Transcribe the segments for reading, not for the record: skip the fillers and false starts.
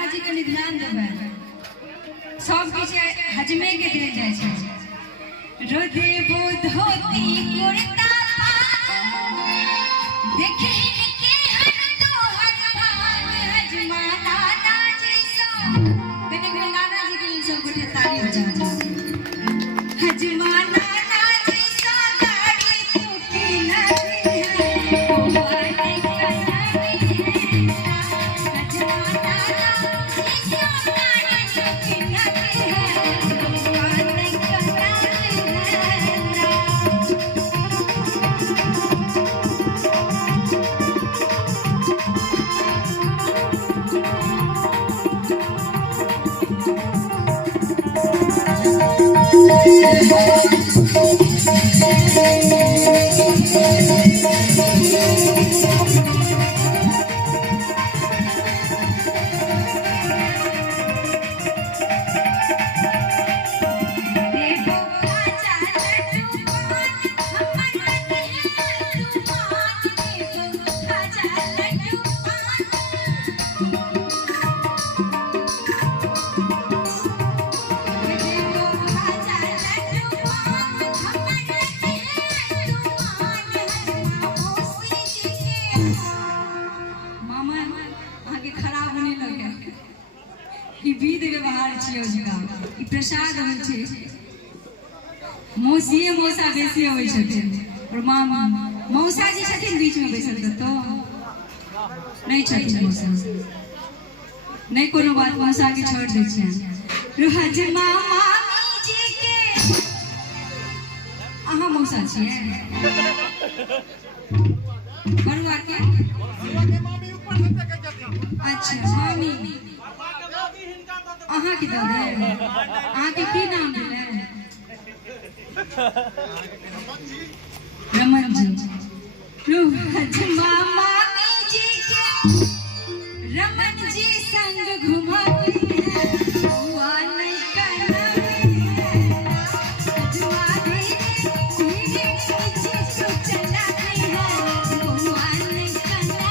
नाना जी कनी ध्यान देबै सब किछ हजमे के देल जाय छै रोदे धोती कुर्ता देखे के हर तो हजमान हजमा नाना जी सब कनी नाना जी के सब गोटे ताली बजाओ हजमा नाना जी सब गाड़ी टूटी नहीं है ओ वाले प्रसाद होइ छै मौसिए मौसा बेसी होइ छथिन और मामा मौसा जी छथिन बीच में बैसल तो नहीं छथिन मौसा नहीं कोनो बात मौसा के छोड़ दै छियनि हजमा मामी जी के अहाँ मौसा छियै बरुआ के अच्छा मामी अहाँ के दादा अहाँ के की नाम भेलै रमन जी हजमा मामी जी के रमन जी संग घुमाती है हुआ नहीं करना हजमा धीरे पीछे तो चलाती है हुआ नहीं करना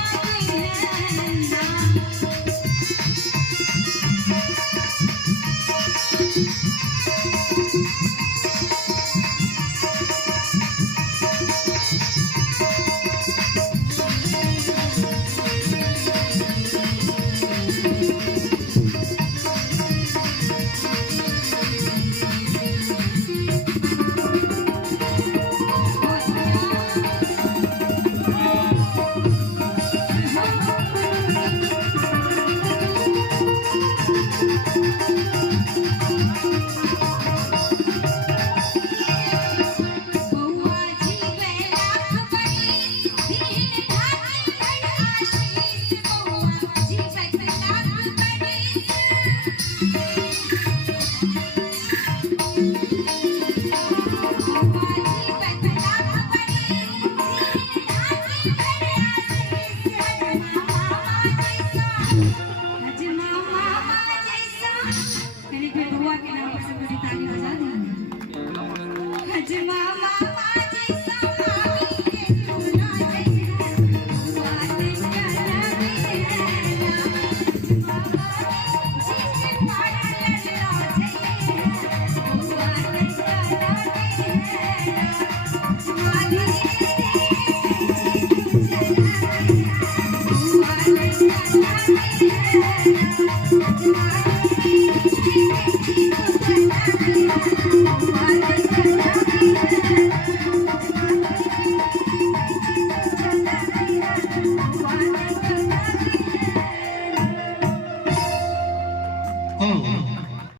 Thank you.